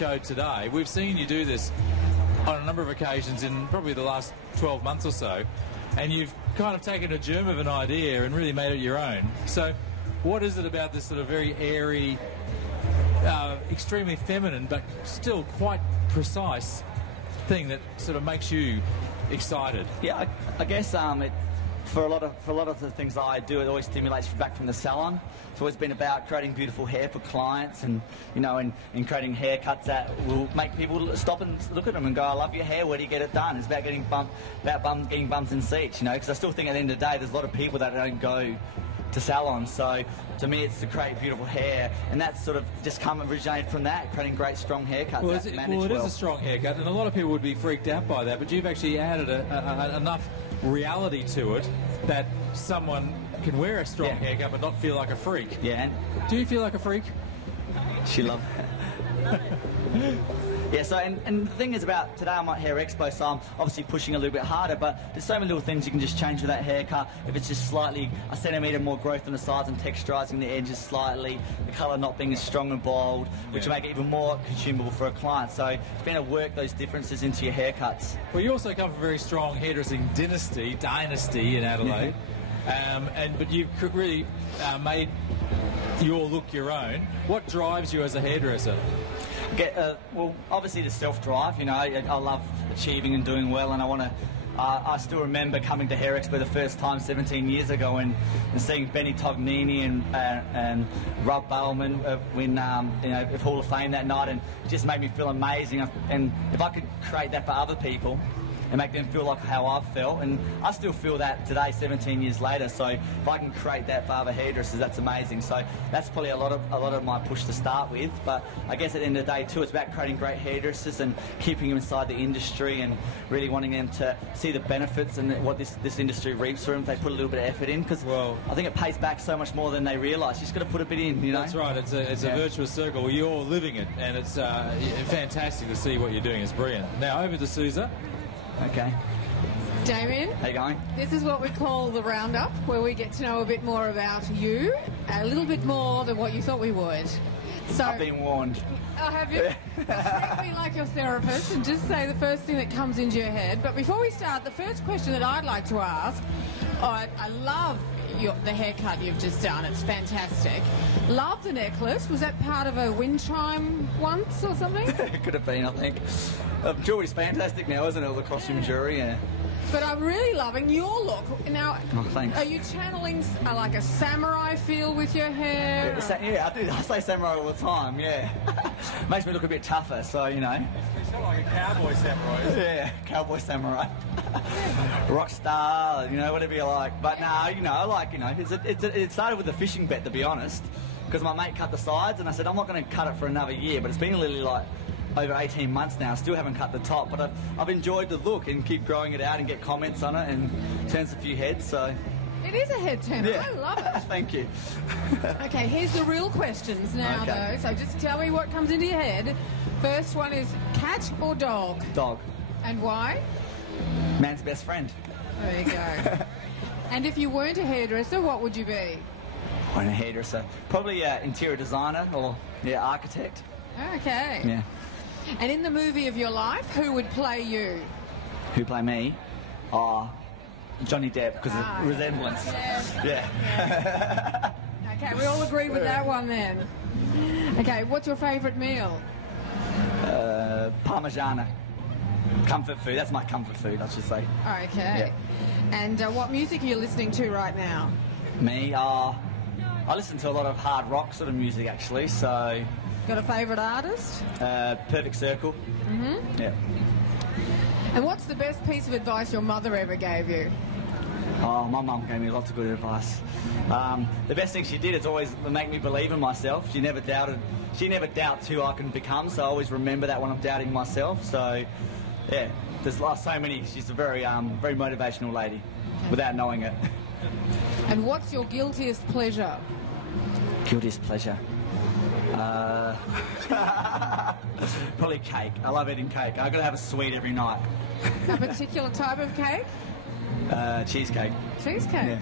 show today. We've seen you do this on a number of occasions in probably the last 12 months or so, and you've kind of taken a germ of an idea and really made it your own. So what is it about this sort of very airy, extremely feminine but still quite precise thing that sort of makes you excited? Yeah, I guess for a lot of the things that I do, it always stimulates back from the salon. It's always been about creating beautiful hair for clients, and and creating haircuts that will make people stop and look at them and go, "I love your hair. Where do you get it done?" It's about getting bums in seats, because I still think at the end of the day, there's a lot of people that don't go to salons. So to me, it's to create beautiful hair, and that's sort of just originated from that, creating great strong haircuts. Well, it is a strong haircut, and a lot of people would be freaked out by that, but you've actually added enough reality to it that someone can wear a strong haircut but not feel like a freak. Yeah. Do you feel like a freak? She loves Yeah, so, and the thing is about today, I'm at Hair Expo, so I'm obviously pushing a little bit harder, but there's so many little things you can just change with that haircut. If it's just slightly a centimetre more growth on the sides and texturising the edges slightly, the colour not being as strong and bold, which will make it even more consumable for a client. So it's been to work those differences into your haircuts. Well, you also come from a very strong hairdressing dynasty in Adelaide, but you've really made your look your own. What drives you as a hairdresser? Well, obviously the self-drive, I love achieving and doing well, and I want to. I still remember coming to Hair Expo the first time 17 years ago and seeing Benny Tognini and Rob Bowman win Hall of Fame that night, and it just made me feel amazing. And if I could create that for other people and make them feel like how I've felt, and I still feel that today 17 years later, so if I can create that for other hairdressers, that's amazing. So that's probably a lot of my push to start with, but I guess at the end of the day too, it's about creating great hairdressers and keeping them inside the industry and really wanting them to see the benefits and what this industry reaps for them if they put a little bit of effort in, because I think it pays back so much more than they realise. You just got to put a bit in, That's right, it's a virtuous circle. You're living it, and it's fantastic to see what you're doing. It's brilliant. Now over to Sousa. Okay. Damien, how you going? This is what we call the roundup, where we get to know a bit more about you, a little bit more than what you thought we would. So I've been warned. Oh, have you? Treat me like your therapist and just say the first thing that comes into your head. But before we start, the first question that I'd like to ask, I love the haircut you've just done. It's fantastic. Love the necklace. Was that part of a wind chime once or something? It could have been, I think. Jewelry's fantastic now, isn't it? All the costume jewelry, yeah. But I'm really loving your look. Now, thanks. Are you channeling like a samurai feel with your hair? Yeah, I do. I say samurai all the time, yeah. Makes me look a bit tougher, so, It's not like a cowboy samurai, is it? Yeah, cowboy samurai. Rock star, whatever you like. But it started with a fishing bet, to be honest, because my mate cut the sides, and I said, I'm not going to cut it for another year, but it's been literally like over 18 months now. Still haven't cut the top, but I've enjoyed the look and keep growing it out and get comments on it and turns a few heads, so... It is a head turner. Yeah. I love it. Thank you. Okay, here's the real questions now, though. So just tell me what comes into your head. First one is cat or dog? Dog. And why? Man's best friend. There you go. And if you weren't a hairdresser, what would you be? I'm a hairdresser. Probably an interior designer or, architect. Okay. Yeah. And in the movie of your life, who would play you? Who play me? Johnny Depp, because of resemblance. Yeah. Okay, we all agree with that one then. Okay, what's your favourite meal? Parmigiana. Comfort food. That's my comfort food, I should say. Okay. Yeah. And what music are you listening to right now? Me? I listen to a lot of hard rock sort of music, actually, so... Got a favourite artist? Perfect Circle. Mm-hmm. Yeah. And what's the best piece of advice your mother ever gave you? Oh, my mum gave me lots of good advice. The best thing she did is always make me believe in myself. She never doubts who I can become, so I always remember that when I'm doubting myself. So, yeah, there's so many. She's a very motivational lady, without knowing it. And what's your guiltiest pleasure? Guiltiest pleasure? Probably cake. I love eating cake. I've got to have a sweet every night. A particular type of cake? Cheesecake. Cheesecake? Yeah.